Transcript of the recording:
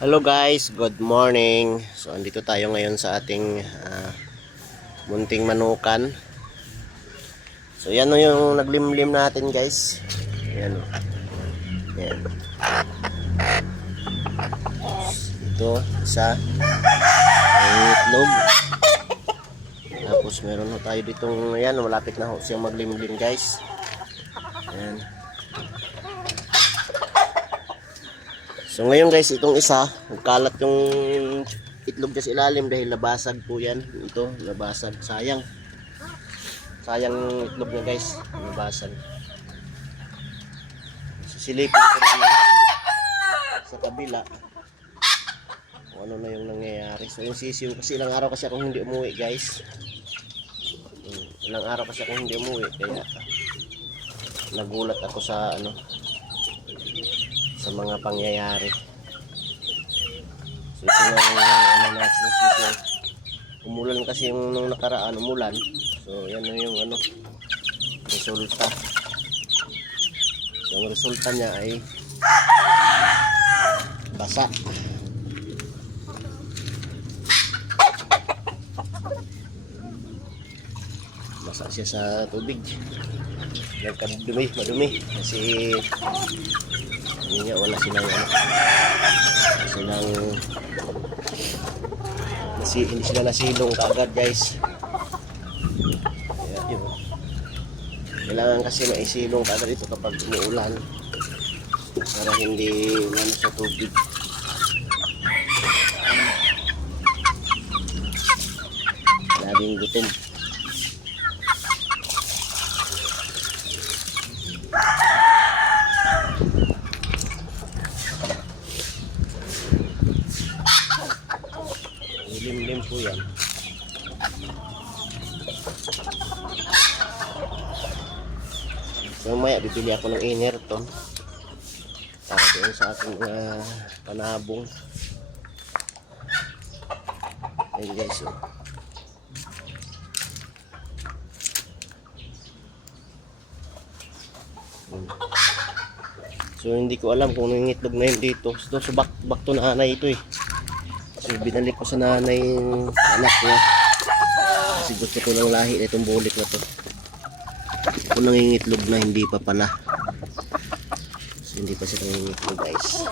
Hello guys, good morning. So andito tayo ngayon sa ating munting manukan. So yan o yung naglimlim natin guys. Yan o. Yan. Ito, isa. Ang itlog. Tapos meron ho tayo ditong, yan, malapit na ho siyang maglimlim guys. Yan. So ngayon guys, itong isa, nagkalat yung itlog dyan sa ilalim dahil nabasag po yan. Ito, nabasag. Sayang. Sayang yung itlog niya guys. Nabasag. So silipin ko naman sa kabila kung ano na yung nangyayari. So yung sisiw, kasi ilang araw kasi akong hindi umuwi guys. Ilang araw kasi akong hindi umuwi. Kaya nagulat ako sa sa mga pangyayari. So ito na yung ano natin ng sisiw. Umulan kasi yung nung nakaraan, umulan. So yan na yung resulta. So ang resulta niya ay basa. Basa siya sa tubig. Nagkadumi, madumi. Kasi hindi nga wala hindi sila nasilong kaagad guys. Kaya yun, kailangan kasi maisilong kaagad ito kapag umuulan para hindi umano sa tubig. Laging gutom. Limlim po yan. So maya bibili ako ng inner to para doon sa ating panabong. Ayun guys, oh. So hindi ko alam kung anong itlog na yun dito. So back to nanay ito eh. So binalik ko sa nanay yung anak niya. Kasi gusto ko ng lahi na itong bulik na to. Ito nangingitlog na hindi pa pala. So hindi pa siya nangingitlog guys.